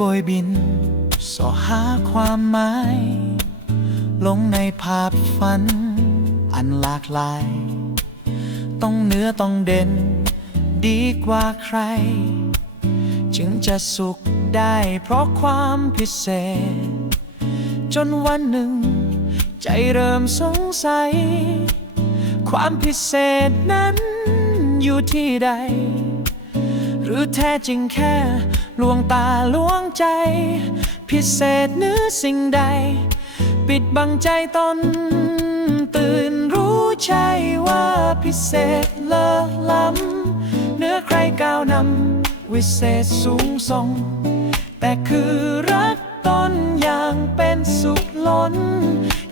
บยบิน สอหาความหมาย ลงในภาพฝัน อันหลากหลาย ต้องเหนือต้องเด่น ดีกว่าใคร จึงจะสุขได้เพราะความพิเศษ จนวันหนึ่ง ใจเริ่มสงสัย ความพิเศษนั้นอยู่ที่ใด รือแท้จริงแค่ลวงตาลวงใจ พิเศษเนื้อสิ่งใด ปิดบังใจตน ตื่นรู้ใช่ว่าพิเศษเลอล้ำเนื้อใครก้าวนำวิเศษสูงส่ง แต่คือรักตนอย่างเป็นสุขล้น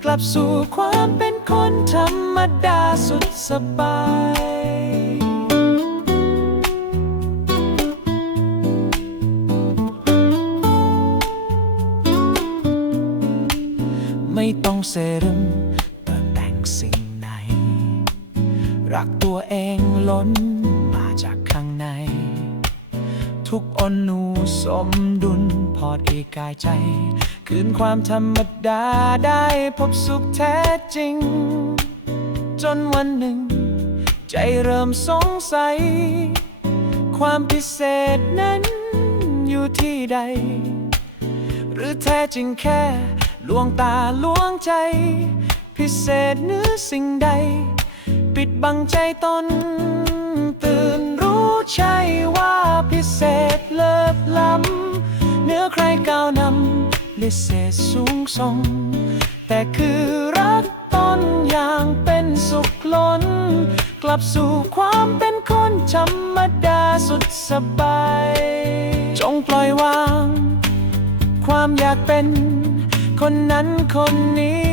กลับสู่ความเป็นคนธรรมดาสุดสบาย ไม่ต้องเซรั่มเติมแต่งสิ่งไหน รักตัวเองล้นมาจากข้างใน ทุกอนูสมดุลพอดีกายใจ คืนความธรรมดาได้พบสุขแท้จริง จนวันหนึ่ง ใจเริ่มสงสัย ความพิเศษนั้นอยู่ที่ใด หรือแท้จริงแค่ ลวงตาลวงใจ พิเศษเนื้อสิ่งใด ปิดบังใจตน ตื่นรู้ใช่ว่าพิเศษเลิศล้ำเนื้อใครก้าวนำลิเศษสูงส่ง แต่คือรักตนอย่างเป็นสุขล้น กลับสู่ความเป็นคนธรรมดาสุดสบาย จงปล่อยวาง ความอยากเป็น คนนั้นคนนี้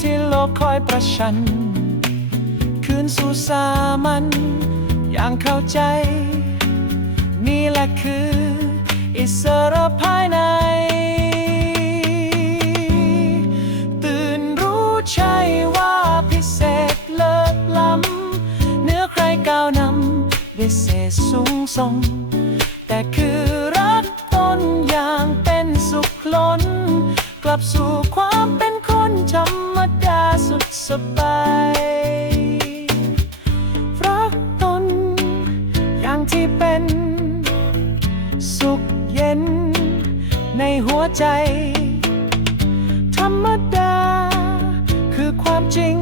ที่โลกคอยประชัน คืนสู่สามัญอย่างเข้าใจ นี่แหละคือ อิสระภายใน ตื่นรู้ใช่ว่าพิเศษเลิศล้ำเนื้อใครก้าวนำวิเศษสูงส่ง กลับสู่ความเป็นคนธรรมดาสุดสบายรักตนอย่างที่เป็น สุขเย็น ในหัวใจ ธรรมดา คือความจริง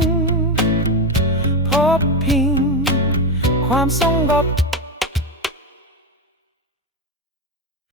พบพิง ความสงบ